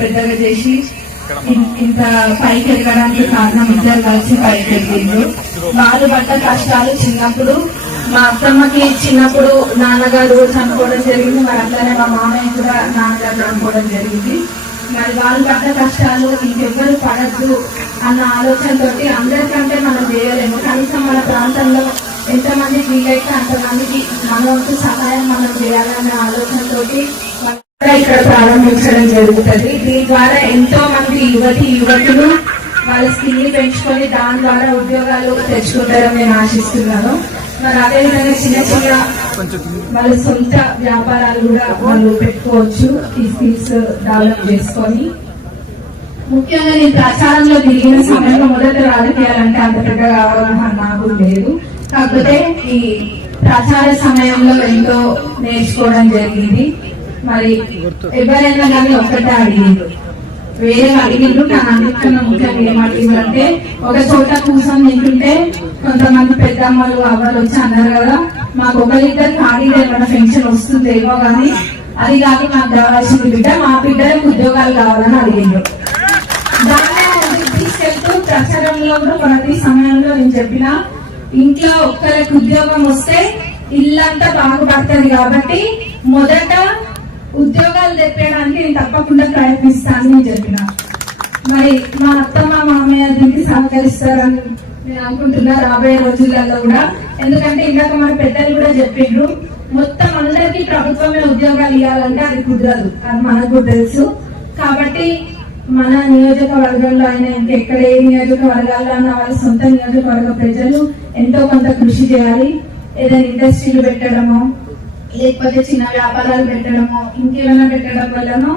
పెద్దగా చేసి ఇంత పైకి ఎదగడానికి కారణం ఇద్దరు కలిసి పైకి ఎదిగిండ్రు. వాళ్ళు పడ్డ కష్టాలు చిన్నప్పుడు మా అత్తమ్మకి చిన్నప్పుడు నాన్నగారు చనిపోవడం జరిగింది, మరి అట్లనే మా మామయ్య కూడా నాన్నగారు చనిపోవడం జరిగింది. మరి వాళ్ళు పడ్డ కష్టాలు ఇంకెవ్వరు పడద్దు అన్న ఆలోచనతో అందరికంటే మనం చేయలేము, కనీసం మన ప్రాంతంలో ఎంతమంది వీలైతే అంతమందికి మన వంతు సహాయం మనం చేయాలనే ఆలోచనతోటి ఇక్కడ ప్రారంభించడం జరుగుతుంది. దీని ద్వారా ఎంతో మంది యువతులు వాళ్ళ స్కిల్ పెంచుకొని దాని ద్వారా ఉద్యోగాలు తెచ్చుకుంటారని నేను ఆశిస్తున్నాను. మరి అదేవిధంగా చిన్న చిన్న వాళ్ళ సొంత వ్యాపారాలు కూడా వాళ్ళు పెట్టుకోవచ్చు ఈ స్కిల్స్ డెవలప్ చేసుకొని. ముఖ్యంగా నేను ప్రచారంలో దిగిన సమయంలో మొదట రాజకీయాలంటే అంత పెద్దగా అవగాహన నాకు లేదు, కాకపోతే ఈ ప్రచార సమయంలో ఎంతో నేర్చుకోవడం జరిగింది. మరి ఎవరైనా కానీ ఒక్కటే అడిగిండ్రు, వేరే అడిగిండ్రు, కానీ అన్నిటికన్నా ముఖ్యంగా ఏమడిగిందంటే ఒక చోట కూర్చొని తింటుంటే కొంతమంది పెద్దమ్మలు అవ్వలు వచ్చి అన్నారు కదా, మాకు ఒకరిద్దరు ఖాళీగా ఏమైనా పెన్షన్ వస్తుందేమో కానీ అది కాదు మాకు కావాల్సిన బిడ్డ, మా బిడ్డలకు ఉద్యోగాలు కావాలని అడిగిండ్రు. దాన్ని తీసుకెళ్తూ ప్రచారంలో కూడా ప్రతి సమయంలో నేను చెప్పిన ఇంట్లో ఒక్కరికి ఉద్యోగం వస్తే ఇల్లంతా బాగుపడుతుంది కాబట్టి మొదట ఉద్యోగాలు తెప్పడానికి నేను తప్పకుండా ప్రయత్నిస్తానని చెప్పిన. మరి మా అత్తమ్మ మామయ్య దీనికి సహకరిస్తారని నేను అనుకుంటున్నా రాబోయే రోజులలో కూడా. ఎందుకంటే ఇందాక మన పెద్దలు కూడా చెప్పిండ్రు, మొత్తం అందరికీ ప్రభుత్వమే ఉద్యోగాలు ఇవ్వాలంటే అది కుదరదు, అది మనకు తెలుసు. కాబట్టి మన నియోజకవర్గంలో అయినా ఇంకెక్కడ ఏ నియోజకవర్గాల్లో అన్న వాళ్ళ సొంత నియోజకవర్గ ప్రజలు ఎంతో కొంత కృషి చేయాలి. ఏదైనా ఇండస్ట్రీలు పెట్టడమో లేకపోతే చిన్న వ్యాపారాలు పెట్టడమో ఇంకేమైనా పెట్టడం వల్లనో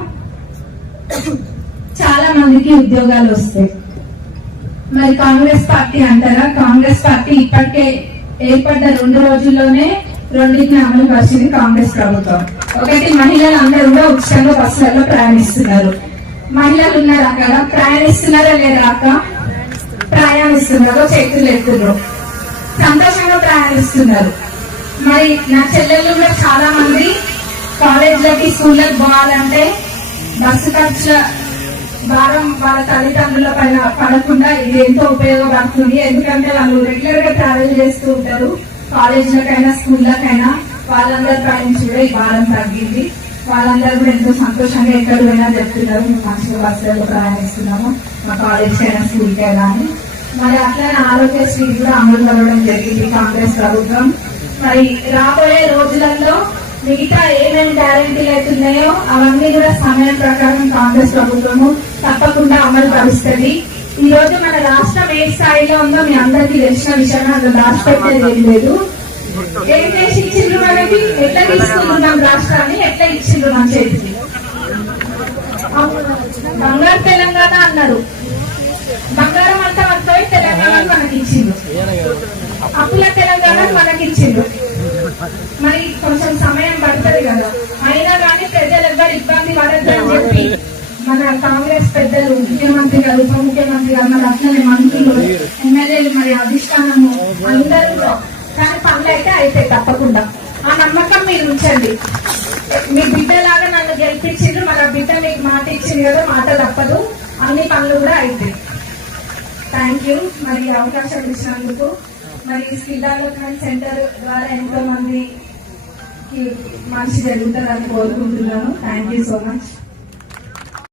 చాలా మందికి ఉద్యోగాలు వస్తాయి. మరి కాంగ్రెస్ పార్టీ అంటారా, కాంగ్రెస్ పార్టీ ఇప్పటికే ఏర్పడ్డ 2 రోజుల్లోనే రెండింటిని అమలు పరిచింది కాంగ్రెస్ ప్రభుత్వం. ఒకటి, మహిళలు అందరూ కూడా ఉచితంగా బస్సులలో ప్రయాణిస్తున్నారు. మహిళలు ఉన్నారు అక్కడ, ప్రయాణిస్తున్నారా లేదా అక్క? ప్రయాణిస్తున్నారు, చేతులు ఎత్తున్నారు, సంతోషంగా ప్రయాణిస్తున్నారు. మరి నా చెల్లెళ్ళు కూడా చాలా మంది కాలేజీలకి స్కూళ్ళకి పోవాలంటే బస్సు ఖర్చుల భారం వాళ్ళ తల్లిదండ్రుల పైన పడకుండా ఇది ఎంతో ఉపయోగపడుతుంది. ఎందుకంటే వాళ్ళు రెగ్యులర్ గా ట్రావెల్ చేస్తూ ఉంటారు, కాలేజీలకైనా స్కూళ్ళకైనా వాళ్ళందరి పైన కూడా ఈ భారం తగ్గింది. వాళ్ళందరూ కూడా ఎంతో సంతోషంగా ఎక్కడ పోయినా చెప్తున్నారు, మేము మంచిగా బస్సులలో ప్రయాణిస్తున్నాము మా కాలేజ్కి అయినా స్కూల్కి అయినా అని. మరి అట్లనే ఆరోగ్యశ్రీ కూడా అమలు కలవడం జరిగింది కాంగ్రెస్ ప్రభుత్వం. మరి రాబోయే రోజులలో మిగతా ఏమేమి గ్యారెంటీలు అవుతున్నాయో అవన్నీ కూడా సమయం ప్రకారం కాంగ్రెస్ ప్రభుత్వము తప్పకుండా అమలు పరుస్తుంది. ఈ రోజు మన రాష్ట్రం ఏ స్థాయిలో ఉందో మీ అందరికీ తెలిసిన విషయం, అందులో రాష్ట్రపతి ఏం లేదు. ఏం చేసి ఇచ్చిండ్రు మనకి, ఎట్లా తీసుకుంటున్నాం రాష్ట్రాన్ని, ఎట్లా ఇచ్చిండ్రు మన చేతికి. బంగారు తెలంగాణ అన్నారు, బంగారం అంతా మనతో తెలంగాణ మనకి ఇచ్చిండ్రు, అప్పుల తెలంగాణ మనకి ఇచ్చిండ్రు. మరి కొంచెం సమయం పడుతుంది కదా, అయినా కానీ ప్రజలు ఎవ్వరు ఇబ్బంది పడద్దని చెప్పి మన కాంగ్రెస్ పెద్దలు, ముఖ్యమంత్రి గారు, ఉప ముఖ్యమంత్రి గారు, మరి అట్లనే మంత్రులు, ఎమ్మెల్యేలు, మరి అధిష్టానము అందరూ కానీ పనులు అయితే అయితాయి తప్పకుండా. ఆ నమ్మకం మీరు ఉంచండి. మీ బిడ్డలాగా నన్ను గెలిపించిండ్రు, మరి ఆ బిడ్డ మీకు మాట ఇచ్చింది కదా, మాట తప్పదు, అన్ని పనులు కూడా అయితాయి. Thank you. మరి అవకాశం ఇచ్చినందుకు. మరి స్కిల్ డెవలప్మెంట్ సెంటర్ ద్వారా ఎంతో మందికి మంచి జరుగుతుందని కోరుకుంటున్నాను. Thank you so much.